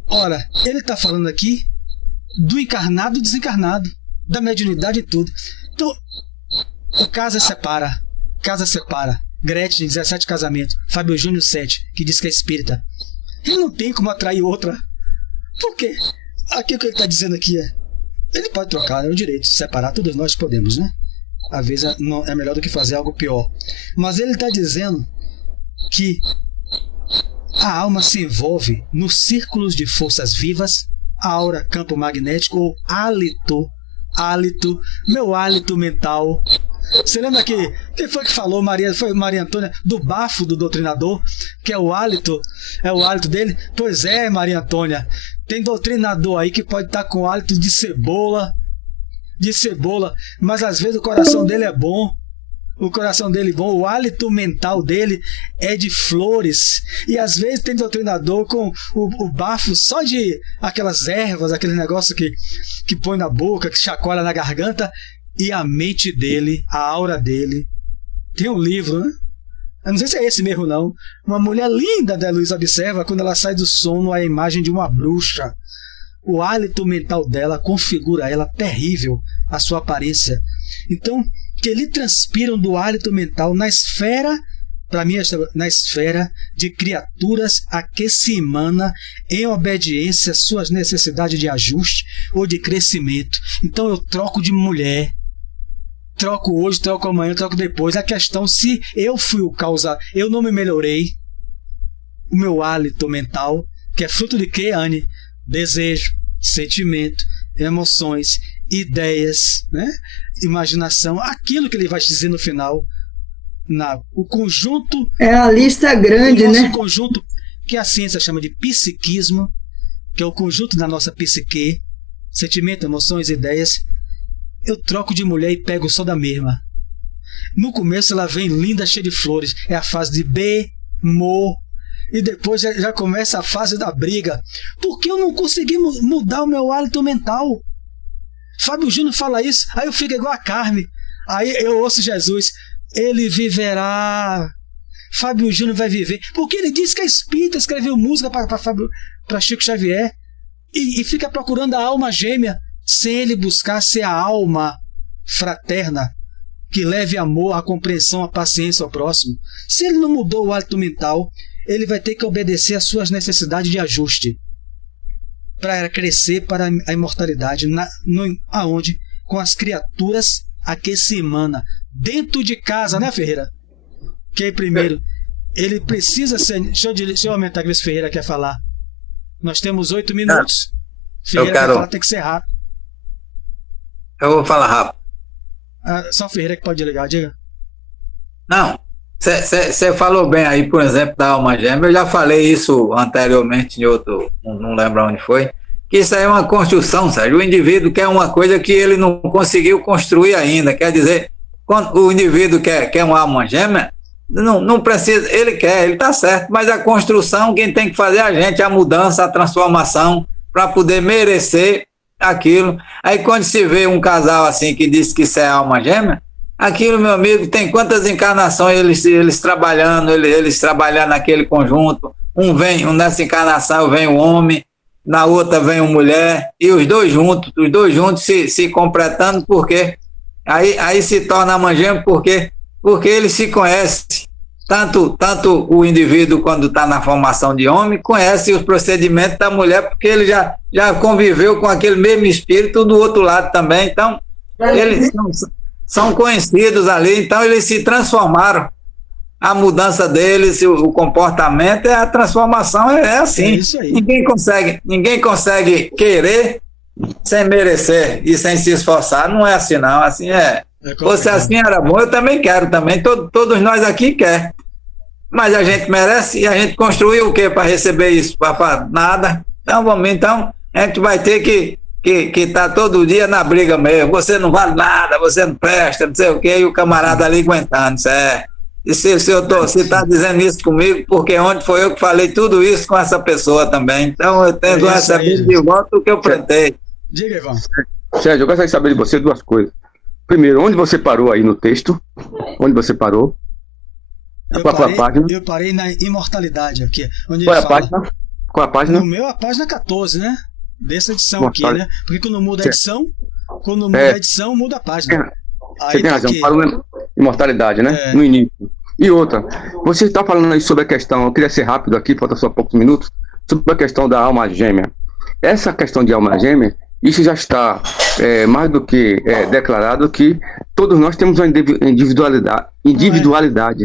Ora, ele está falando aqui do encarnado e desencarnado, da mediunidade e tudo. Então, o Casa separa. Gretchen, 17 casamentos. Fábio Júnior, 7, que diz que é espírita. Ele não tem como atrair outra. Por quê? Aqui o que ele está dizendo aqui ele pode trocar, é o direito de separar, todos nós podemos, né? Às vezes é melhor do que fazer algo pior. Mas ele está dizendo que a alma se envolve nos círculos de forças vivas, aura, campo magnético ou hálito, meu hálito mental. Você lembra que quem foi que falou, foi Maria Antônia, do bafo do doutrinador, que é o hálito dele? Pois é, Maria Antônia, tem doutrinador aí que pode estar com hálito de cebola, mas às vezes o coração dele é bom. o coração dele bom, o hálito mental dele é de flores. E às vezes tem doutrinador com o bafo só de aquelas ervas, aquele negócio que põe na boca, que chacoalha na garganta, e a mente dele, a aura dele. Tem um livro, né? Eu não sei se é esse mesmo, não. Uma mulher linda, da Luiz observa, quando ela sai do sono, a imagem de uma bruxa. O hálito mental dela configura ela terrível, a sua aparência. Então, que lhe transpiram do hálito mental na esfera, para mim, na esfera de criaturas a que se emana em obediência às suas necessidades de ajuste ou de crescimento. Então eu troco de mulher, troco hoje, troco amanhã, troco depois. A questão, se eu fui o causa, eu não me melhorei, o meu hálito mental, que é fruto de quê, Anne? Desejo, sentimento, emoções, ideias, né? Imaginação, aquilo que ele vai te dizer no final, o conjunto... É a lista grande, o nosso né? conjunto, que a ciência chama de psiquismo, que é o conjunto da nossa psique, sentimento, emoções, ideias. Eu troco de mulher e pego só da mesma. No começo ela vem linda, cheia de flores, é a fase de bemol, e depois já começa a fase da briga, porque eu não consegui mudar o meu hálito mental. Fábio Júnior fala isso, aí eu fico igual a Carme, aí eu ouço Jesus, ele viverá, Fábio Júnior vai viver, porque ele disse que é espírita, escreveu música para Chico Xavier, e fica procurando a alma gêmea, sem ele buscar ser a alma fraterna, que leve amor, a compreensão, a paciência ao próximo. Se ele não mudou o hálito mental, ele vai ter que obedecer às suas necessidades de ajuste para crescer para a imortalidade. Aonde? Com as criaturas a que se emana. Dentro de casa, né, Ferreira? Que aí, primeiro, ele precisa ser... Deixa eu aumentar que esse Ferreira quer falar. Nós temos 8 minutos. Ferreira quer falar, tem que ser rápido. Eu vou falar rápido. Só o Ferreira que pode ligar, diga. Não, você falou bem aí, por exemplo, da alma gêmea. Eu já falei isso anteriormente em outro, não lembro onde foi, que isso aí é uma construção, Sérgio. O indivíduo quer uma coisa que ele não conseguiu construir ainda. Quer dizer, quando o indivíduo quer uma alma gêmea, não precisa, ele está certo, mas a construção, quem tem que fazer é a gente, a mudança, a transformação, para poder merecer aquilo. Aí quando se vê um casal assim que diz que isso é alma gêmea, aquilo, meu amigo, tem quantas encarnações eles trabalhando, eles trabalhando naquele conjunto. Nessa encarnação vem o homem, na outra vem a mulher, e os dois juntos se completando, porque aí se torna alma gêmea, porque eles se conhecem. Tanto o indivíduo, quando está na formação de homem, conhece os procedimentos da mulher, porque ele já conviveu com aquele mesmo espírito do outro lado também. Então, eles são conhecidos ali, então eles se transformaram. A mudança deles, o comportamento, a transformação é assim. É isso aí. Ninguém consegue querer sem merecer e sem se esforçar. Não é assim, não. Assim é. Se assim era bom, eu também quero também. Todos nós aqui quer. Mas a gente merece, e a gente construiu o quê para receber isso? Nada. Então a gente vai ter que estar todo dia na briga mesmo. Você não vale nada, você não presta, não sei o quê, e o camarada ali aguentando. E se está dizendo isso comigo, porque ontem foi eu que falei tudo isso com essa pessoa também. Então eu tenho que receber de volta o que eu plantei. Diga, Ivan. Sérgio, eu gostaria de saber de você duas coisas. Primeiro, onde você parou aí no texto? Onde você parou? Eu parei na imortalidade aqui. Onde Qual é a página? Qual é a página? No meu, a página 14, né? Dessa edição aqui, né? Porque quando muda a edição, muda a página. Você tem razão, parou na imortalidade, né? No início. E outra, você está falando aí sobre a questão, eu queria ser rápido aqui, falta só poucos minutos, sobre a questão da alma gêmea. Essa questão de alma gêmea, isso já está mais do que declarado que todos nós temos uma individualidade.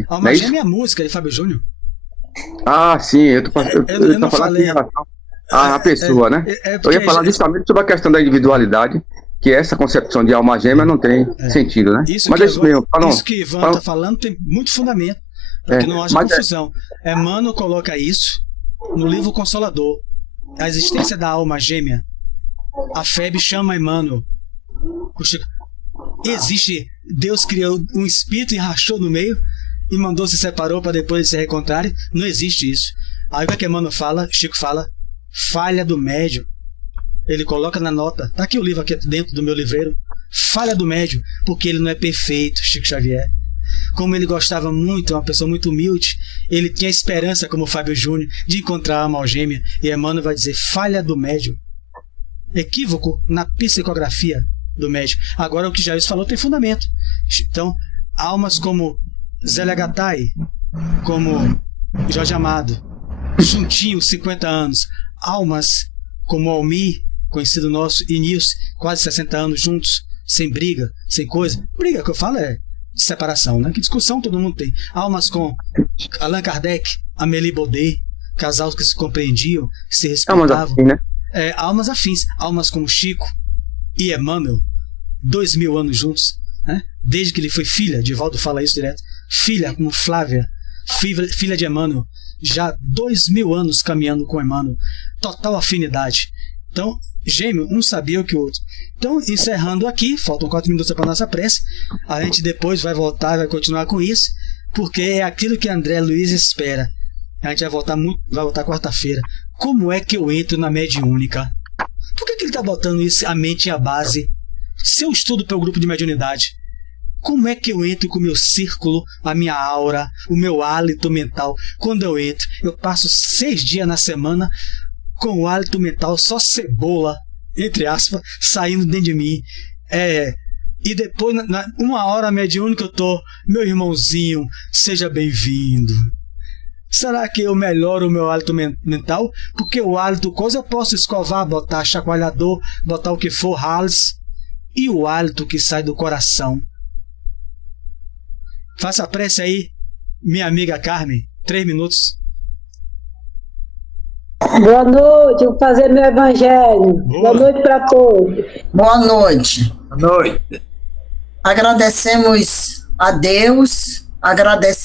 Alma gêmea é a música de Fábio Júnior. Ah, sim, eu estou falando em relação à pessoa, né? Eu ia falar justamente sobre a questão da individualidade, que essa concepção de alma gêmea não tem sentido, né? Mas é isso mesmo. Isso que Ivan está falando tem muito fundamento, para que não haja confusão. Emmanuel coloca isso no livro Consolador. A existência da alma gêmea. A FEB chama Emmanuel. Existe Deus criou um espírito e rachou no meio e mandou se separou para depois eles se reencontrarem. Não existe isso. Aí o que Emmanuel fala, Chico fala, falha do médium. Ele coloca na nota, tá aqui o livro aqui dentro do meu livreiro, falha do médium, porque ele não é perfeito, Chico Xavier. Como ele gostava muito, uma pessoa muito humilde, ele tinha esperança, como o Fábio Júnior, de encontrar a alma algêmea, e Emmanuel vai dizer, falha do médium. Equívoco na psicografia do médium. Agora o que Jair falou tem fundamento. Então, almas como Zélia Gattai, como Jorge Amado, juntinhos, 50 anos, almas como Almir, conhecido nosso, e Nilce, quase 60 anos juntos, sem briga, sem coisa. Briga que eu falo é de separação, né? Que discussão todo mundo tem. Almas com Allan Kardec, Amélie Baudet, casais que se compreendiam, que se respeitavam. Almas afins, almas como Chico e Emmanuel, 2000 anos juntos, né? Desde que ele foi filha, Divaldo fala isso direto, filha como Flávia, filha de Emmanuel, já 2000 anos caminhando com Emmanuel, total afinidade. Então, gêmeo, um sabia o que o outro. Então, encerrando aqui, faltam 4 minutos para a nossa prece, a gente depois vai voltar, vai continuar com isso, porque é aquilo que André Luiz espera. A gente vai voltar quarta-feira. Como é que eu entro na mediúnica? Por que ele está botando isso, a mente e a base? Se eu estudo pelo grupo de mediunidade, como é que eu entro com o meu círculo, a minha aura, o meu hálito mental? Quando eu entro, eu passo 6 dias na semana com o hálito mental, só cebola, entre aspas, saindo dentro de mim. E depois, uma hora mediúnica, eu tô, meu irmãozinho, seja bem-vindo. Será que eu melhoro o meu hálito mental? Porque o hálito, coisa eu posso escovar, botar chacoalhador, botar o que for, Hals. E o hálito que sai do coração? Faça a prece aí, minha amiga Carmen, 3 minutos. Boa noite, vou fazer meu evangelho. Boa noite para todos. Boa noite. Boa noite. Agradecemos a Deus, agradecemos